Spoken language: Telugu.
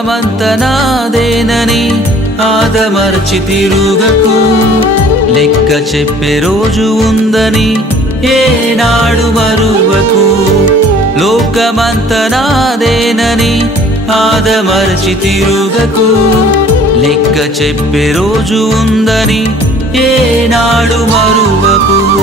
లోకమంత నాదేనని ఆదమర్చి తిరుగకు. లెక్క చెప్పే రోజు ఉందని ఏనాడు మరువకు. లోకమంత నాదేనని ఆదమర్చి తిరుగకు. లెక్క చెప్పే రోజు ఉందని ఏనాడు మరువకు.